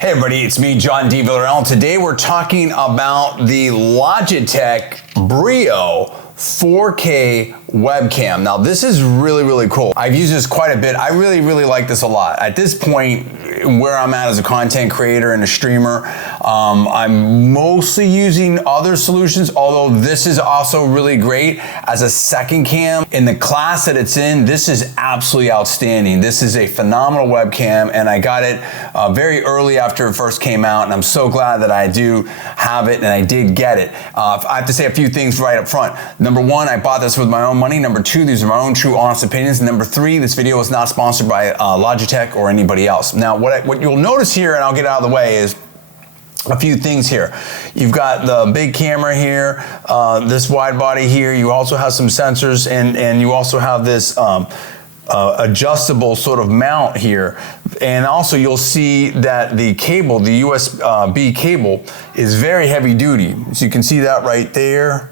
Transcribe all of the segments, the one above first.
Hey everybody, it's me, John D. Villarreal. Today we're talking about the Logitech Brio 4K webcam. Now this is really cool. I've used this quite a bit. I really like this a lot. At this point, where I'm at as a content creator and a streamer, I'm mostly using other solutions, although this is also really great as a second cam. In the class that it's in, this is absolutely outstanding. This is a phenomenal webcam, and I got it very early after it first came out, and I'm so glad that I do have it and I did get it. I have to say a few things right up front. Number one, I bought this with my own money. Number two, these are my own true honest opinions. And number three, this video is not sponsored by Logitech or anybody else. Now, what you'll notice here, and I'll get out of the way, is a few things here. You've got the big camera here, this wide body here. You also have some sensors, and you also have this adjustable sort of mount here. And also you'll see that the cable, the USB cable, is very heavy duty. So you can see that right there.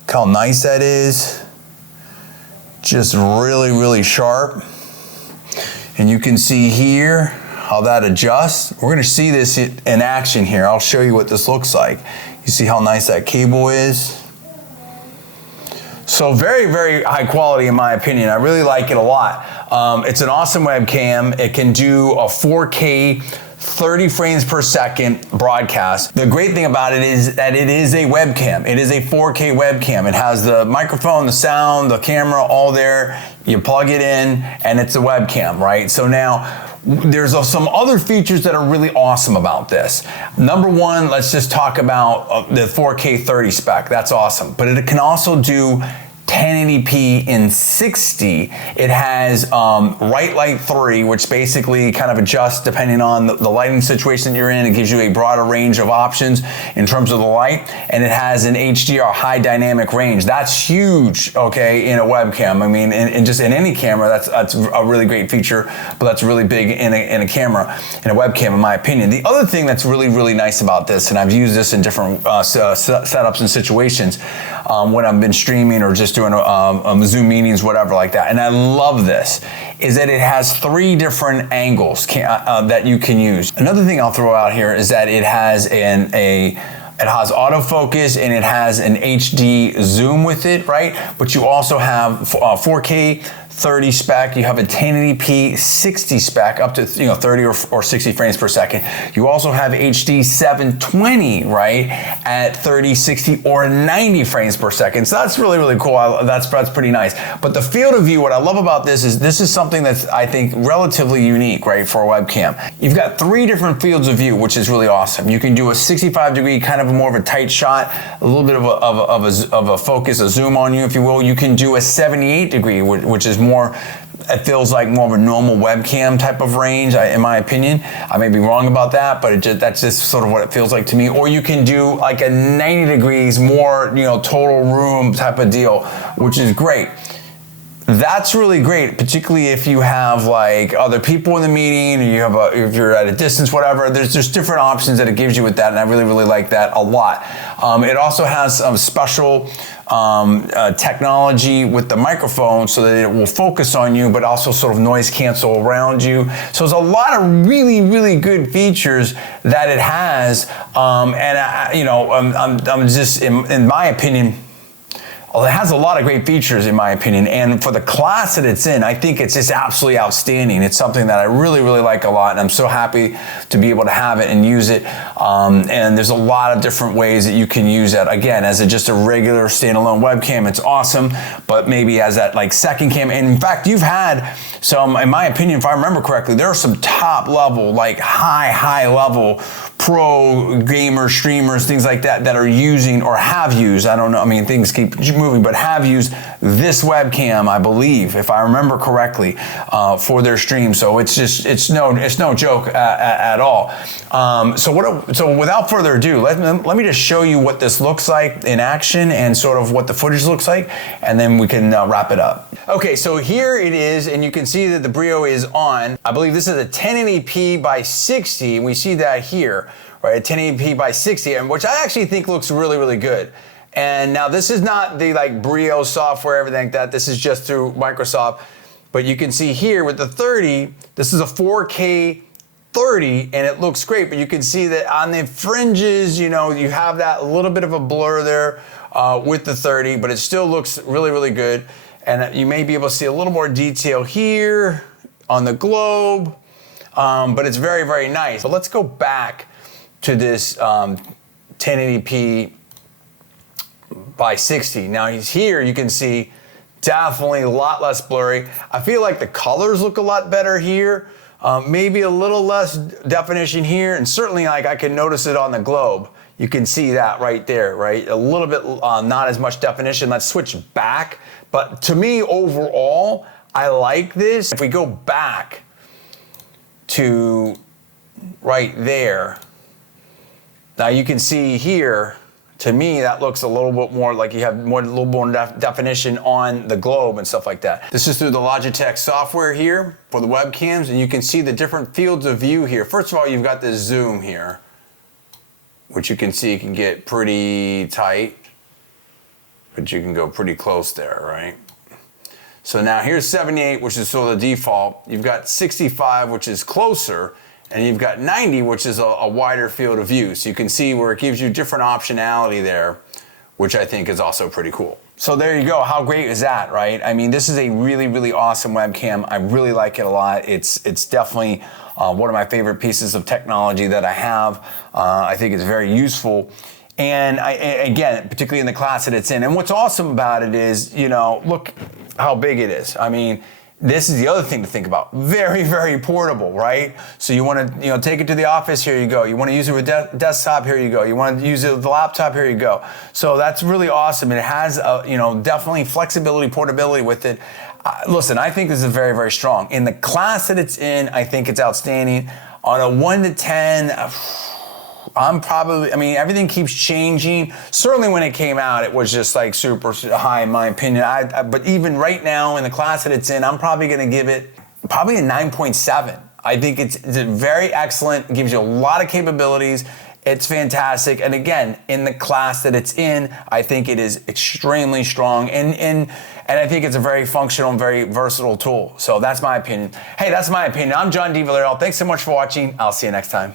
Look how nice that is. Just really sharp. And you can see here how that adjusts. We're gonna see this in action here. I'll show you what this looks like. You see how nice that cable is? So very high quality in my opinion. I really like it a lot. It's an awesome webcam. It can do a 4K 30 frames per second broadcast. The great thing about it is that it is a webcam. It is a 4K webcam. It has the microphone, the sound, the camera, all there. You plug it in and it's a webcam, right? So now, there's some other features that are really awesome about this. Number one, let's just talk about the 4K 30 spec. That's awesome. But it can also do 1080p in 60. It has Right Light 3, which basically kind of adjusts depending on the lighting situation you're in. It gives you a broader range of options in terms of the light. And it has an HDR, high dynamic range. That's huge, okay, in a webcam. I mean, and just in any camera, that's a really great feature, but that's really big in a camera, in a webcam, in my opinion. The other thing that's really nice about this, and I've used this in different setups and situations when I've been streaming or just doing Zoom meetings, whatever like that, and I love this, is that it has 3 different angles that you can use. Another thing I'll throw out here is that it has it has autofocus and it has an HD zoom with it, right? But you also have 4K 30 spec, you have a 1080p 60 spec up to 30 or 60 frames per second. You also have HD 720, right, at 30, 60 or 90 frames per second. So that's really cool. That's pretty nice. But the field of view, what I love about this is something that's, I think, relatively unique, right, for a webcam. You've got 3 different fields of view, which is really awesome. You can do a 65 degree, kind of more of a tight shot, a little bit of a focus, a zoom on you, if you will. You can do a 78 degree, which is more, it feels like more of a normal webcam type of range, in my opinion. I may be wrong about that, but that's just sort of what it feels like to me. Or you can do like a 90 degrees, more, total room type of deal, which is great. That's really great, particularly if you have like other people in the meeting, or if you're at a distance, whatever. There's just different options that it gives you with that, and I really like that a lot. It also has some special technology with the microphone so that it will focus on you, but also sort of noise cancel around you. So there's a lot of really good features that it has, and I'm just, in my opinion, well, it has a lot of great features in my opinion, and for the class that it's in, I think it's just absolutely outstanding. It's something that I really like a lot, and I'm so happy to be able to have it and use it. And there's a lot of different ways that you can use that. Again, as just a regular standalone webcam, it's awesome, but maybe as that like second cam. And in fact, you've had some, in my opinion, if I remember correctly, there are some top level, like high level pro gamers, streamers, things like that are using or have used, I don't know, I mean, things keep moving, but have used this webcam, I believe, if I remember correctly, for their stream. So it's no joke at all. So without further ado, let me just show you what this looks like in action and sort of what the footage looks like, and then we can wrap it up. Okay, so here it is, and you can see that the Brio is on. I believe this is a 1080p by 60, and we see that here, right? A 1080p by 60, and which I actually think looks really good. And now this is not the like Brio software, everything like that. This is just through Microsoft. But you can see here with the 30, this is a 4K 30 and it looks great, but you can see that on the fringes, you know, you have that little bit of a blur there with the 30, but it still looks really, really good. And you may be able to see a little more detail here on the globe, but it's very, very nice. But let's go back to this 1080p by 60. Now here you can see definitely a lot less blurry. I feel like the colors look a lot better here. Maybe a little less definition here, and certainly like I can notice it on the globe. You can see that right there, right? A little bit not as much definition. Let's switch back. But to me, overall, I like this. If we go back to right there, now you can see here, to me, that looks a little bit more like you have a little more definition on the globe and stuff like that. This is through the Logitech software here for the webcams, and you can see the different fields of view here. First of all, you've got this zoom here, which you can see can get pretty tight, but you can go pretty close there, right? So now here's 78, which is sort of the default. You've got 65, which is closer, and you've got 90, which is a wider field of view. So you can see where it gives you different optionality there, which I think is also pretty cool. So there you go. How great is that, right? I mean, this is a really, really awesome webcam. I really like it a lot. It's definitely one of my favorite pieces of technology that I have. I think it's very useful. And again, particularly in the class that it's in. And what's awesome about it is, you know, look how big it is. I mean, this is the other thing to think about. Very, very portable, right? So you want to, you know, take it to the office, here you go. You want to use it with desktop, here you go. You want to use it with the laptop, here you go. So that's really awesome. It has, you know, definitely flexibility, portability with it. Listen, I think this is very, very strong. In the class that it's in, I think it's outstanding. On a 1 to 10, I'm probably, I mean, everything keeps changing. Certainly when it came out, it was just like super high in my opinion. But even right now in the class that it's in, I'm probably gonna give it probably a 9.7. I think it's very excellent. It gives you a lot of capabilities. It's fantastic. And again, in the class that it's in, I think it is extremely strong. And I think it's a very functional and very versatile tool. So that's my opinion. Hey, that's my opinion. I'm John D. Villarreal. Thanks so much for watching. I'll see you next time.